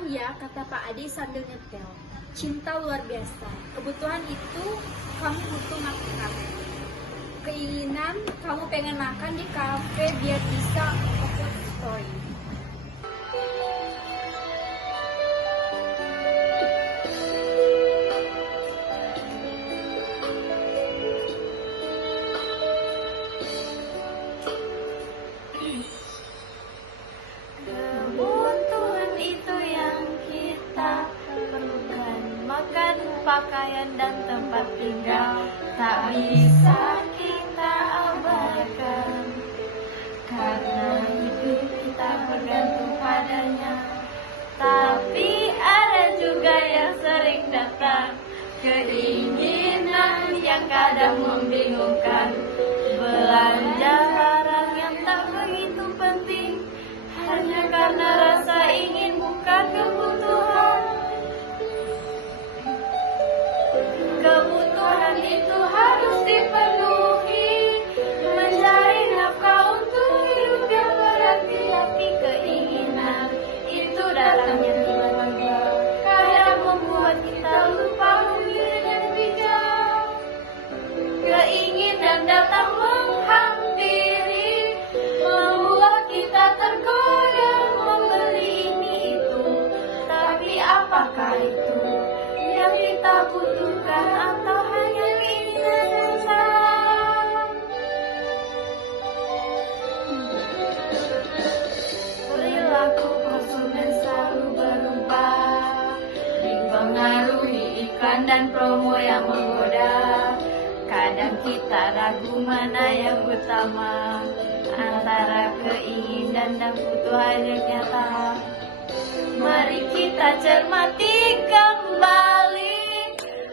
Kebutuhan ya, kata Pak Adi sambil nyetel. Cinta luar biasa. Kebutuhan itu kamu butuh makan. Keinginan kamu pengen makan di kafe biar bisa upload story. Kebutuhan itu yang kita perlukan, makan, pakaian, dan tempat tinggal tak bisa kita abaikan, karena hidup kita bergantung padanya. Tapi ada juga yang sering datang, keinginan yang kadang membingungkan, belanja barang yang tak begitu penting hanya karena rasa ingin bukan kebutuhan. Kebutuhan itu harus dipenuhi, mencari nafkah untuk hidup yang berarti. Tapi keinginan itu datangnya tiba-tiba, kadang membuat kita lupa memilih dan bijak. Keinginan datang menghampiri, membuat kita tergoda membeli ini itu. Tapi apakah itu yang kita butuhkan atau hanya keinginan saja? Perilaku konsumen selalu berubah, dipengaruhi iklan dan promo yang menggoda. Kadang kita ragu mana yang utama, antara keinginan dan kebutuhan yang nyata. Mari kita cermati kembali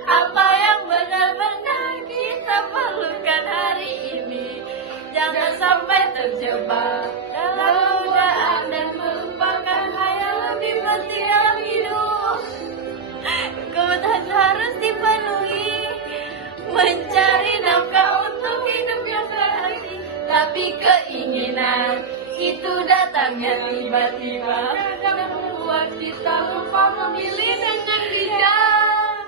apa yang benar-benar kita perlukan hari ini. Jangan sampai terjebak dalam godaan dan melupakan hal yang lebih penting dalam hidup. Kebutuhan harus dipenuhi, mencari nafkah untuk hidup yang berarti. Tapi keinginan itu datangnya tiba-tiba, kadang membuat kita lupa memilih dengan bijak.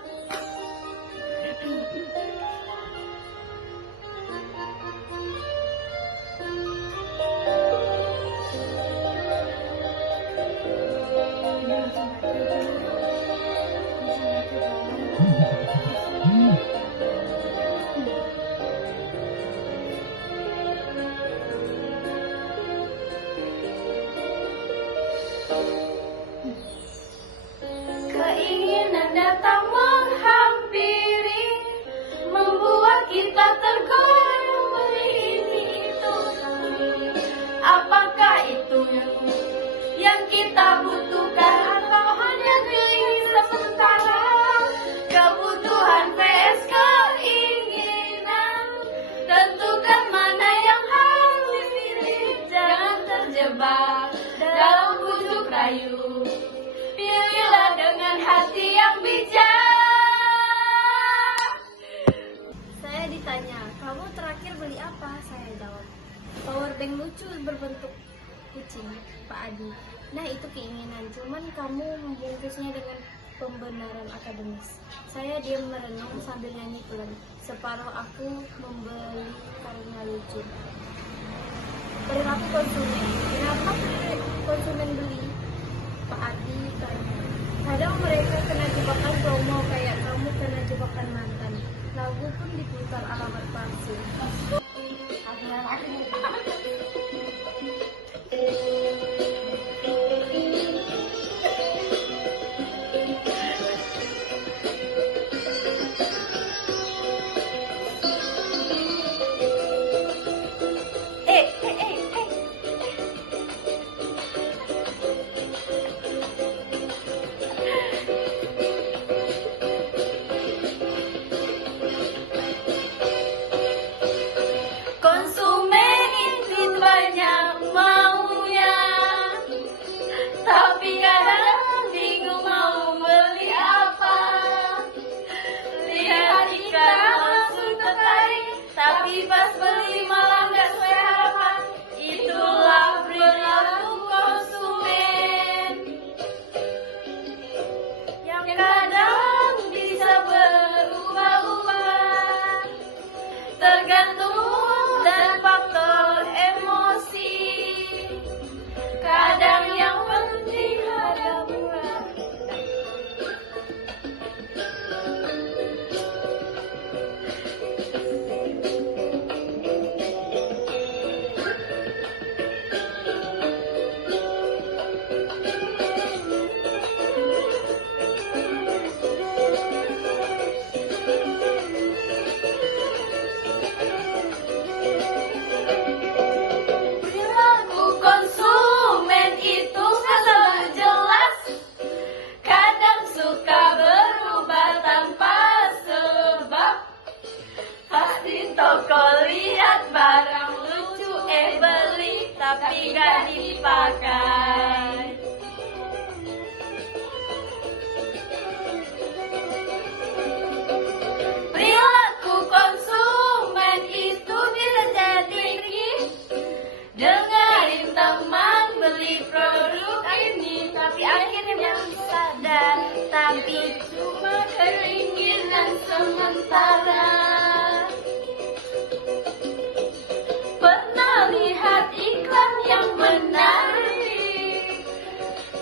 Keinginan datang menghampiri, membuat kita tergoda membeli ini itu. Apakah itu yang kita butuhkan atau hanya keinginan sementara? Kebutuhan vs keinginan, tentukan mana yang harus dipilih. Jangan terjebak dalam bujuk rayu, pilihlah dengan hati yang bijak. Saya ditanya, kamu terakhir beli apa? Saya jawab, power bank lucu berbentuk kucing, Pak Adi. Nah, itu keinginan, cuman kamu membungkusnya dengan pembenaran akademis. Saya diam merenung sambil nyanyi pelan. Separuh aku membeli karena lucu. Perilaku konsumen. Kenapa konsumen beli? Pak Adi tanya. Kadang mereka kena jebakan promo, kayak kamu kena jebakan mantan. Lagu pun diputar alamat palsu. Konsumen tapi cuma keinginan sementara. Pernah lihat iklan yang menarik,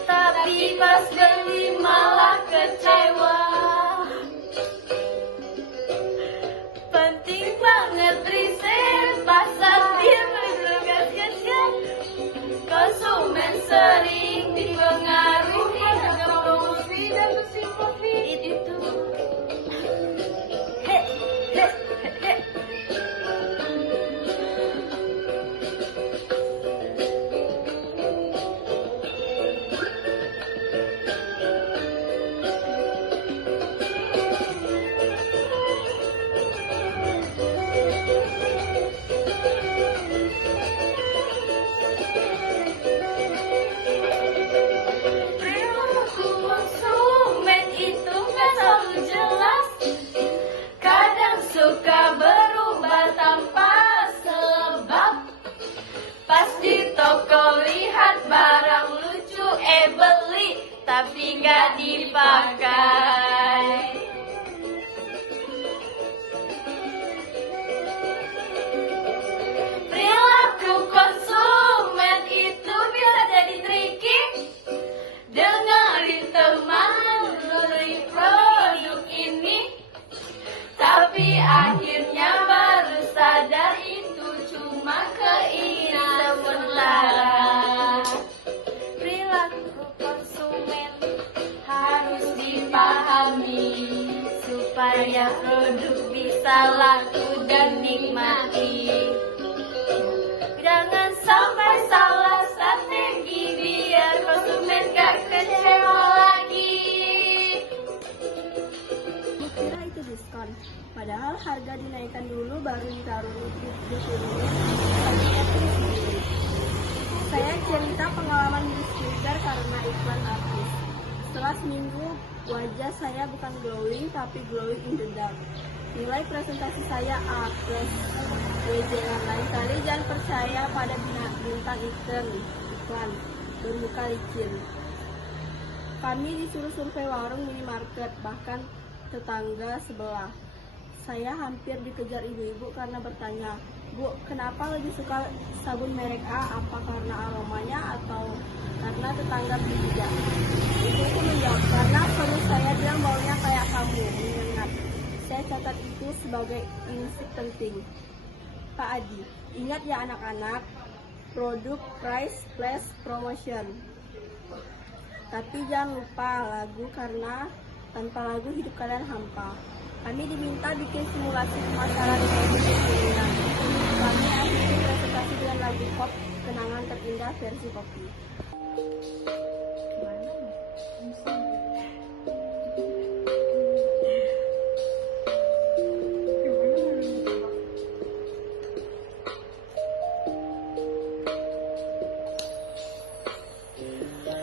tapi pas beli malah kecewa. Penting banget riset pasar biar menegakkan konsumen sering dipengaruhi harga promosi dan musim covid itu. He, he, he, he. Tapi nggak dipakai. Perilaku konsumen itu bisa jadi tricky. Dengerin teman beli produk ini, tapi akhirnya baru sadar itu cuma keinginan sementara. Supaya produk bisa laku dan nikmati. Jangan sampai salah strategi biar konsumen gak kecewa lagi. Kira itu diskon, padahal harga dinaikkan dulu baru ditaruh di sini. Saya cerita pengalaman beli skincare karena iklan artis. Setelah seminggu, wajah saya bukan glowing tapi glowing in the dark. Nilai presentasi saya A+. Jangan lain kali jangan percaya pada bintang iklan bermuka licin. Kami disuruh survei warung minimarket, bahkan tetangga sebelah. Saya hampir dikejar ibu-ibu karena bertanya, "Bu, kenapa lebih suka sabun merek A? Apa karena aromanya atau karena tetangga beli juga?" Ibu menjawab, "Karena suami saya bilang baunya kayak kamu." Menyengat. Saya catat itu sebagai insting penting. Pak Adi, ingat ya anak-anak, produk price plus promotion. Tapi jangan lupa lagu karena tanpa lagu hidup kalian hampa. Kami diminta bikin simulasi pemasaran dengan kami akhiri presentasi dengan lagu pop Kenangan Terindah versi kopi.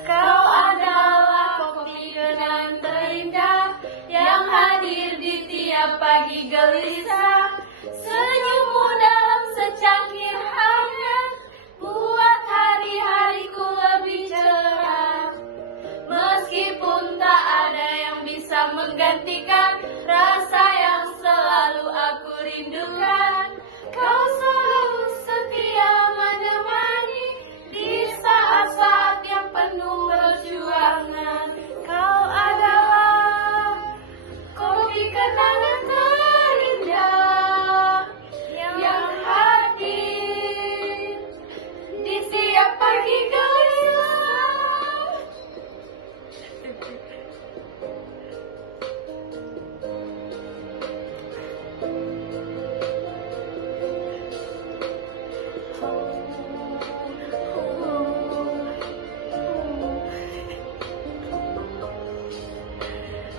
Kau adalah kopi kenangan terindah yang hadir di tiap pagi gelisah. Senyummu dalam secangkir hangat buat hari-hariku lebih cerah. Meskipun tak ada yang bisa menggantikan rasa yang selalu aku rindukan, kau selalu setia menemani di saat-saat yang penuh perjuangan. Kau adalah kopi kenangan terindah yang hadir di setiap pagi gelisah.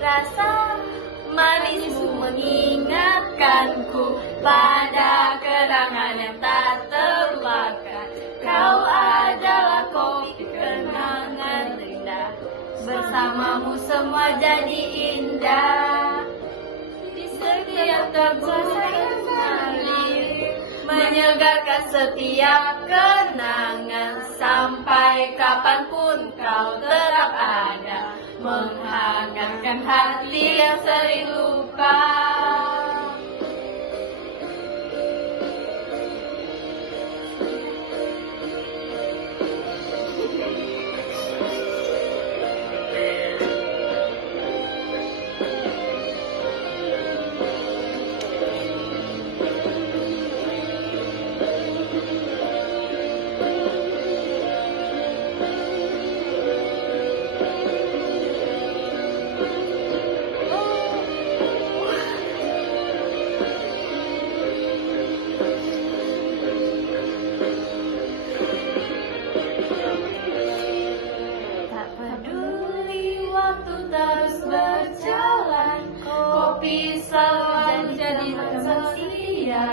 Rasa manismu mengingatkanku pada kenangan yang tak terlupakan. Kau adalah kopi kenangan terindah, bersamamu semua jadi indah. Di setiap teguh saya mengalir, menyegarkan setiap kenangan. Sampai kapanpun kau tetap ada, menghangatkan menenangkan hati yang sering lupa. Tak peduli waktu terus berjalan, kopi selalu jadi teman setia.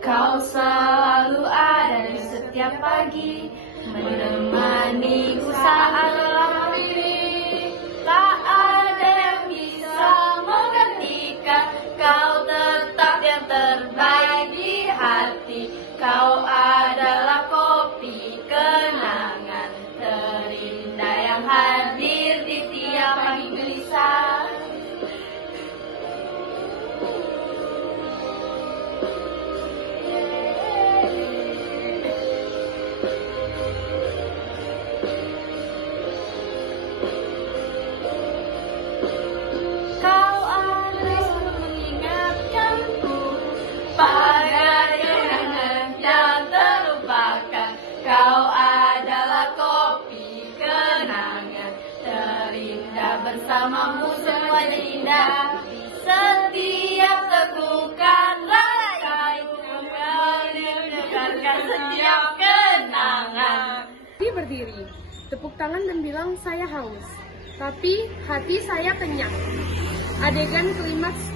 Kau selalu ada di setiap pagi, menemaniku saat lelah diri. Tak ada yang bisa menggantikan, kau tetap yang terbaik di hati. Kau adalah kopi kenangan terindah yang hadir di tiap pagi gelisah. Kau ada selalu mengingatkanku pada kenangan yang terlupakan. Kau adalah kopi kenangan terindah, bersamamu semuanya indah. Setiap tegukan rasaku mendengarkan setiap kenangan. Dia berdiri, tepuk tangan dan bilang saya haus, tapi hati saya kenyang. Adegan klimaks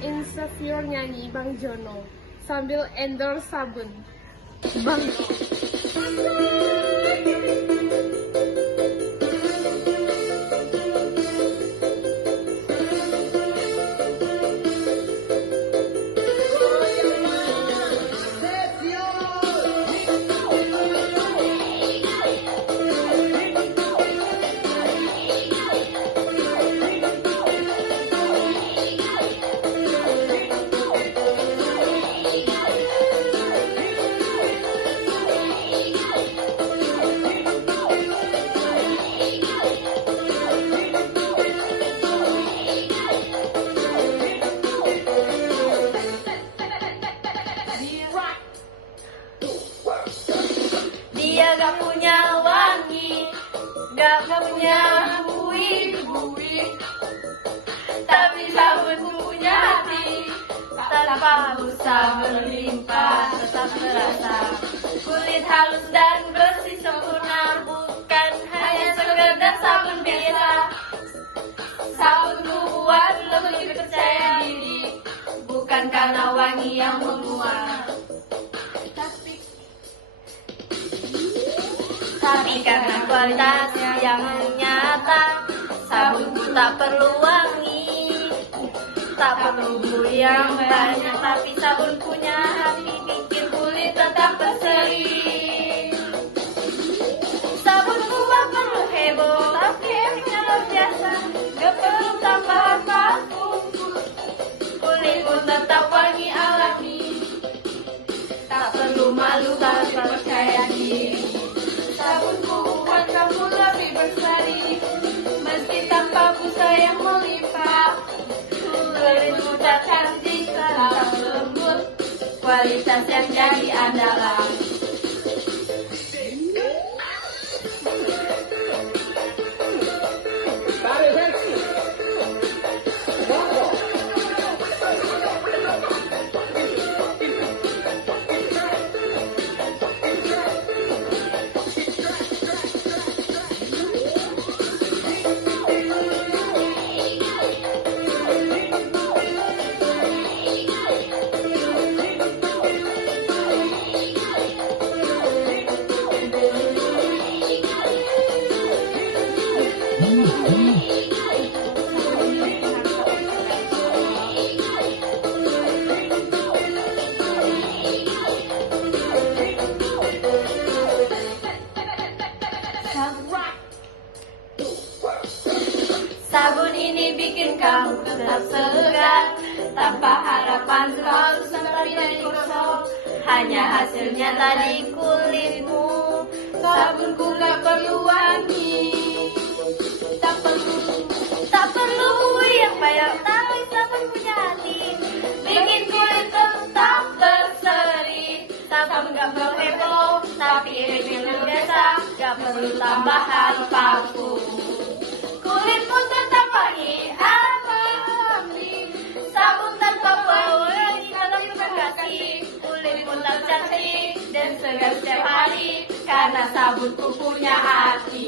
Insecure nyanyi Bang Jono sambil endorse sabun. Bang Dia gak punya wangi, gak punya bui-bui, tapi sabun punya hati. Tanpa busa berlimpah tetap terasa. Kulit halus dan bersih sempurna, bukan hanya sekedar sabun biasa. Sabunku buat lebih percaya diri, bukan karena wangi yang memuat, tapi karena kualitasnya yang nyata. Sabunku tak perlu wangi, tak perlu bui yang banyak, tapi sabun punya hati, bikin kulit tetap berseri. Sabunku gak perlu heboh, tapi efeknya luar biasa. Gak perlu tambahan parfum, kulitku tetap wangi alami. Tak perlu malu, tapi percaya diri. Sabunku buat kamu lebih berseri, meski tanpa busa yang melimpah. Kulitmu tak cantik, tetap lembut, kualitas yang jadi andalan. Sabun ini bikin kamu tetap segar, tanpa harapan selalu seperti kosong. Hanya hasilnya tadi kulitmu. Sabunku gak perlu wangi, tak perlu yang banyak, tapi sabun punya hati, bikin kulit tetap berseri. Sabun gak perlu heboh, tapi irit biasa, gak perlu tambahan parfum. Kulitmu tetap wangi, alami. Sabun tanpa wangi, kalau kasih. Kulitmu tetap cantik dan segar setiap hari, karena sabunku punya hati.